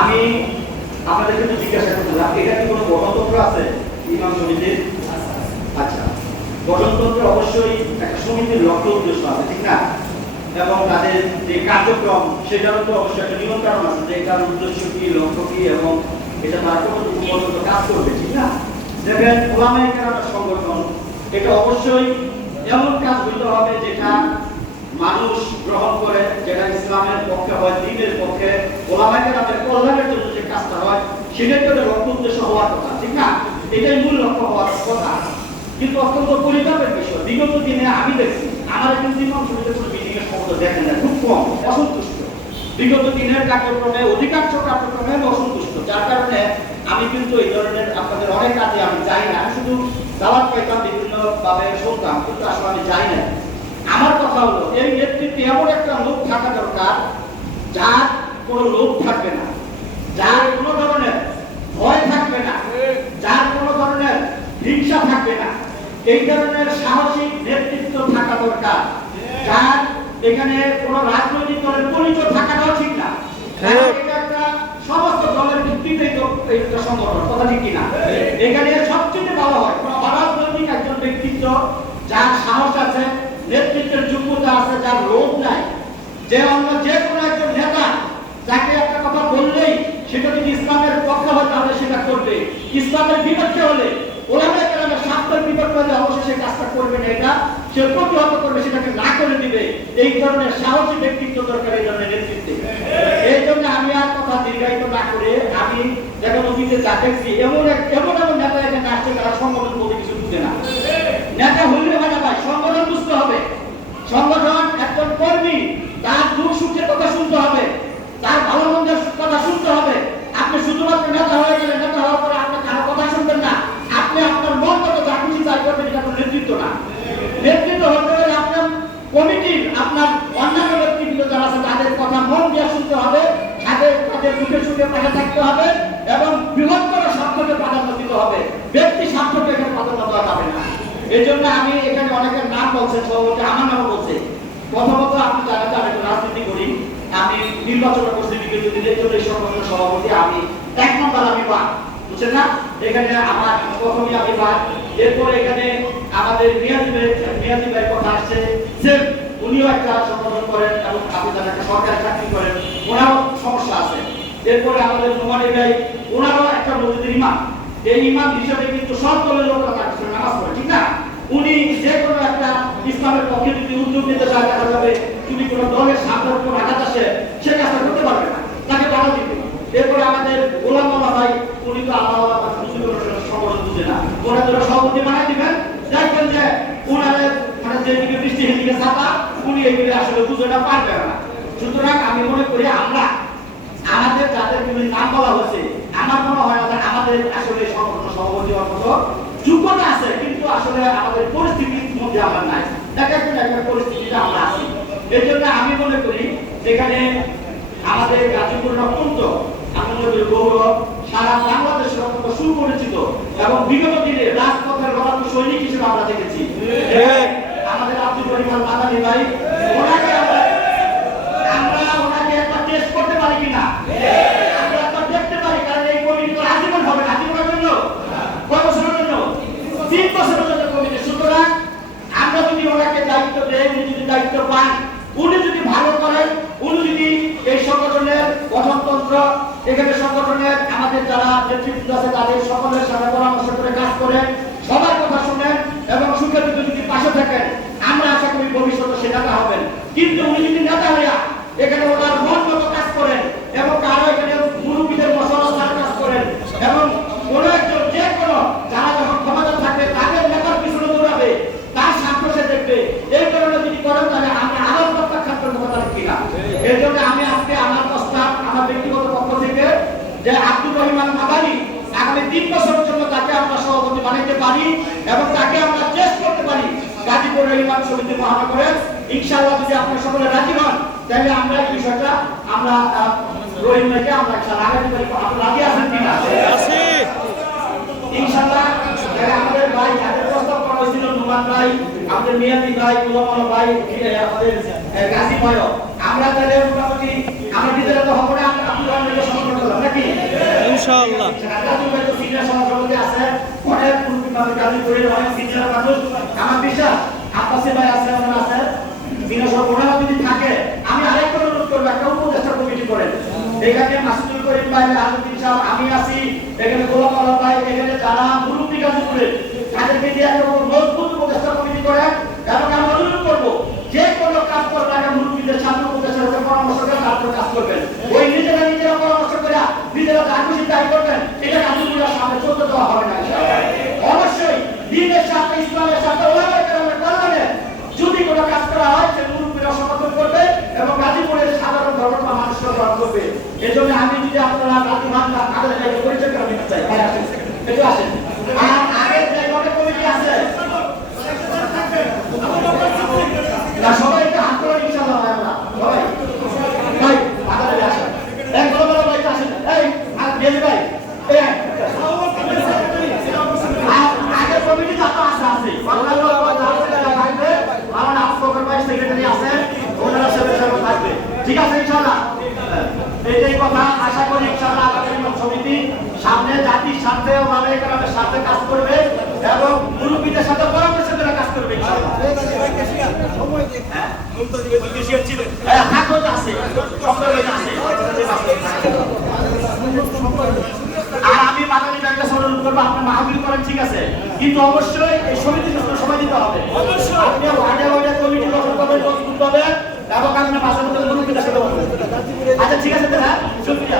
আমি আপনাদের কিন্তু জিজ্ঞাসা করছিলাম, এটা কি কোনো গঠনতন্ত্র আছে ইমাম সমিতির? আচ্ছা, গঠনতন্ত্রে অবশ্যই একটা সমিতির লক্ষ্য উদ্দেশ্য আছে, ঠিক না? এবং তাদের যে কার্যক্রম সেটারও তো অবশ্যই একটা নিয়ম কারণ আছে, যে এটার উদ্দেশ্য কি, লক্ষ্য কি, এবং এটা তারা কতটুকু পর্যন্ত কাজ করবে, ঠিক না? দেখেন, ওলামায়ে কেরামের সংগঠন এটা অবশ্যই এমন কাজ হইতে হবে যেটা মানুষ গ্রহণ করে, যেটা ইসলামের পক্ষে হয়, দ্বীনের পক্ষে, ওলামায়ে কেরামের কল্যাণের জন্য যে কাজটা হয় সেটাই তো লক্ষ্য উদ্দেশ্য হওয়ার কথা, ঠিক না? এটাই মূল লক্ষ্য হওয়ার কথা। কিন্তু অত্যন্ত পরিতাপের বিষয়, বিগত দিনে আমি দেখছি আমার কিন্তু ইমাম সমিতির কোনো মিটিং এর ক্ষমতা দেখেন না, খুব কম, অসন্তুষ্ট। বিগত দিনের কার্যক্রমে, অধিকাংশ কার্যক্রমে আমি অসন্তুষ্ট, যার কারণে আমি কিন্তু এই ধরনের আপনাদের অনেক কাজে আমি যাই না। আমি শুধু দাওয়াত পাইতাম, বিভিন্ন ভাবে শুনতাম, কিন্তু আসলে আমি যাই না। আমার কথা হলো, এই নেতৃত্বে এমন একটা লোক থাকা দরকার যার কোনো লোভ থাকবে না, যার কোনো ধরনের ভয় থাকবে না, যার কোনো ধরনের হিংসা থাকবে না। এই ধরনের সাহসিক নেতৃত্ব থাকা দরকার, যার এখানে কোনো রাজনৈতিক দলের পরিচয় থাকাটাও ঠিক না। এটা একটা সমস্ত দলের ভিত্তিতে একটা সংগঠন, কথা ঠিক কিনা? এখানে সবচেয়ে ভালো হয় কোনো অরাজনৈতিক একজন ব্যক্তিত্ব, যার সাহস আছে, নেতৃত্বের যোগ্যতা আছে, যার লোভ নাই, যে অন্য যে কোনো একজন নেতা যাকে একটা কথা বললেই সেটা যদি ইসলামের পক্ষে হয় তাহলে সেটা করবে, ইসলামের বিপক্ষে হলে, ওলামায়ে কেরামের স্বার্থের বিপক্ষে হলে অবশ্যই সে কাজটা করবে না, এটা সে প্রতিহত করবে, সেটাকে না করে দিবে। এই ধরনের সাহসী ব্যক্তিত্ব দরকার এই ধরনের নেতৃত্বে। এই জন্য আমি আর কথা দীর্ঘায়িত না করে, আমি যেন অতীতে যা দেখছি, এমন নেতা এখানে আসছে তারা সংগঠন বলতে কিছু বুঝে না। নেতা হইলে হয় না ভাই, সংগঠন বুঝতে হবে। সংগঠন একজন কর্মী, তার দুঃখ সুখের কথা শুনতে হবে, তার ভালো মন্দের কথা শুনতে হবে। আপনি শুধুমাত্র নেতা হয়ে গেলে, নেতা হওয়ার পরে আপনি কারো কথা শুনবেন না, আপনি আপনার মন মতো যা খুশি তাই করবেন, এটা কোনো নেতৃত্ব না। নেতৃত্ব হতে হলে আপনার কমিটির, আপনার অন্যান্য ব্যক্তিবৃন্দ যারা আছে তাদের কথা মন দিয়ে শুনতে হবে, তাদের সুখে সুখে পাশে থাকতে হবে, এবং বৃহত্তর স্বার্থকে প্রাধান্য দিতে হবে, ব্যক্তি স্বার্থকে এখানে প্রাধান্য দেওয়া যাবে না। এই জন্য আমি এখানে অনেকের নাম বলছেন, সভাপতি আমার নামও বলছে। প্রথমত আপনি জানেন আমি রাজনীতি করি, আমি নির্বাচন করছি বিগত দিনে, এই সংগঠনের সভাপতি আমি, এক নম্বর আমি বাদ, বুঝছেন না? এখানে আমার প্রথমে আমি বাদ, এরপর এখানে আমাদের মিয়াজি ভাই কথা আসছে, সেম উনিও একটা সংগঠন করেন এবং আপনি জানেন একটা সরকারি চাকরি করেন, ওনারও সমস্যা আছে। এরপরে আমাদের নোমানি ভাই, ওনারও একটা মসজিদের ইমাম, এই ইমাম হিসাবে কিন্তু সব দলের লোকরা তার কাছে নামাজ পড়ে, ঠিক না? উনি যে কোনো একটা ইসলামের পক্ষে যদি উদ্যোগ নিতে চায়, দেখা যাবে যদি কোনো দলের সামনে উপর আঘাত আসে, সে কাজটা করতে পারবে না, তাকে বাধা দিতে। এরপরে আমাদের গোলাম মোল্লা ভাই, উনি তো আল্লাহ সংগঠন বুঝে না, ওনার জন্য সভাপতি বানাই দিবেন, দেখবেন যে ওনাদের মানে যেদিকে দৃষ্টি সেদিকে ছাতা, উনি এগুলি আসলে বুঝে না, পারবে না। সুতরাং আমি মনে করি আমরা আমাদের যাদের নাম বলা হয়েছে, আমার মনে হয় না আমাদের আসলে সংগঠন সভাপতি হওয়ার মতো যোগ্যতা আছে, কিন্তু আসলে আমাদের পরিস্থিতির মধ্যে আমরা নাই, দেখা যাচ্ছে একটা পরিস্থিতিতে আমরা আছি। এই জন্য আমি মনে করি যেখানে আমাদের গাজীপুর অত্যন্ত আমি মনে করি গৌরব, সারা বাংলাদেশের অত্যন্ত সুপরিচিত, এবং বিগত দিনে রাজপথের লড়াকু সৈনিক হিসেবে আমরা দেখেছি আমাদের আব্দুল রহিমান মাদানী ভাই। ওনাকে ওনাকে একটা টেস্ট করতে পারি কিনা, আমরা একটা দেখতে পারি, কারণ এই কমিটি তো আজীবন হবে না। আজীবনের জন্য কয় বছরের জন্য? 3 বছরের জন্য কমিটি। সুতরাং আমরা যদি ওনাকে দায়িত্ব দেই, উনি যদি দায়িত্ব পান, উনি যদি ভালো করেন, উনি যদি এই সংগঠনের গঠনতন্ত্র, এখানে সংগঠনের আমাদের যারা নেতৃত্ব আছে তাদের সকলের সাথে পরামর্শ করে কাজ করেন, সবার কথা শুনেন এবং সুখে দুঃখে যদি পাশে থাকেন, আমরা আশা করি ভবিষ্যতে সেটা হবেন। কিন্তু উনি যদি নেতা হইয়া এখানে ওনার মন মতো কাজ করেন এবং কারো এখানে মুরব্বীদের মশলার কাজ করেন, এবং কোনো একজন যে কোনো যারা যখন ক্ষমতা থাকবে তাদের নেতার পিছনে দৌড়াবে, তার স্বার্থ সে দেখবে, এই কারণে যদি করেন তাহলে আমরা আরো প্রত্যাখ্যান করবো, কথা কিনা? এই জন্য আমি আজকে আমার প্রস্তাব আমার ব্যক্তিগত পক্ষ থেকে যে আব্দুর রহিমান মাদানী আগামী 3 বছরের জন্য তাকে আমরা সভাপতি বানাইতে পারি এবং তাকে আমরা চেষ্টা করতে পারি গাজীপুর ইমাম সমিতি মহানগরে। ইনশাআল্লাহ যদি আপনারা সকলে রাজি হন, তাহলে আমরা এই বিষয়টা আমরা রহিম ভাইকে আমরা ইনশাআল্লাহ আগামী পারি। আপনারা রাজি আছেন কিনা? আছি ইনশাআল্লাহ। আমাদের ভাই যাদের প্রস্তাব করা হয়েছিল, নোমান ভাই, আমাদের মিয়াজি ভাই, গোলাম ভাই, আমাদের গাজী ভাই, আমরা তাহলে মোটামুটি আমরা ভিতরে তো হবে না, আপনি সমর্থন করলাম। গাজীপুরের অনেক সিনিয়র মানুষ, আমার বিশ্বাস আব্বাসি ভাই আছে, ওনারা আছে, বিনয় ওনারা যদি থাকে, আমি আরেকটা অনুরোধ করবো, একটা উপদেষ্টা কমিটি করেন। এখানে মাসুদুল করিম ভাই, আলমগীর সাহেব, আমি আছি, এখানে গোলাম আলম ভাই, এখানে যারা মুরব্বী গাজীপুরের, তাদেরকে দিয়ে একটা মজবুত উপদেষ্টা কমিটি করেন। এবং আমি অনুরোধ করবো, যে কোনো কাজ করবে একটা মুরব্বীদের সাথে উপদেষ্টার সাথে পরামর্শ করে তারপর কাজ করবেন। ওই নিজেরা পরামর্শ করে নিজেরা যা খুশি তাই করবেন, এটা গাজীপুরের সামনে চলতে দেওয়া হবে না। অবশ্যই দিনের সাথে, ইসলামের সাথে, ওলামায়ে কেরামের কল্যাণে যদি কোনো কাজ করা হয়, সে মুরব্বীরা সমর্থন করবে এবং গাজীপুরের সাধারণ ধর্মটা মানুষরা গ্রহণ করবে। এই জন্য আমি যদি আপনারা রাজু ভান্ডা তাদের কাছে পরিচয় করে নিতে চাই, ভাই আসেন, একটু আসেন। আর আগের যে গঠন কমিটি আছে, সবাইকে হাত করে ইনশাআল্লাহ ভাই, আমরা সবাই ভাই তাদের আসেন, এক বড় ভাইটা আসেন, এই গেলি ভাই, আগের কমিটি যত আছে আছে আমার আফসোকের ভাই সেক্রেটারি আছে, ওনারা সবাই থাকবে, ঠিক আছে ইনশাআল্লাহ। এইটাই কথা, আশা করি ইনশাআল্লাহ আগামী সমিতি সামনে জাতির স্বার্থে, ওলামায়ে কেরামের স্বার্থে কাজ করবে এবং মুরব্বীদের সাথে পরামর্শ করে কাজ করবে ইনশাআল্লাহ। আর আমি বাঙালি ব্যাংকটা অনুরোধ করবো, আপনি মাহফিল করেন ঠিক আছে, কিন্তু অবশ্যই এই সমিতির জন্য সময় দিতে হবে। আপনি ওয়ার্ডে কমিটি গঠন করবেন, মজবুত করবেন এবং আপনি পাশের মধ্যে মুরব্বীদের সাথে বলবেন। আচ্ছা ঠিক আছে, হ্যাঁ শুক্রিয়া।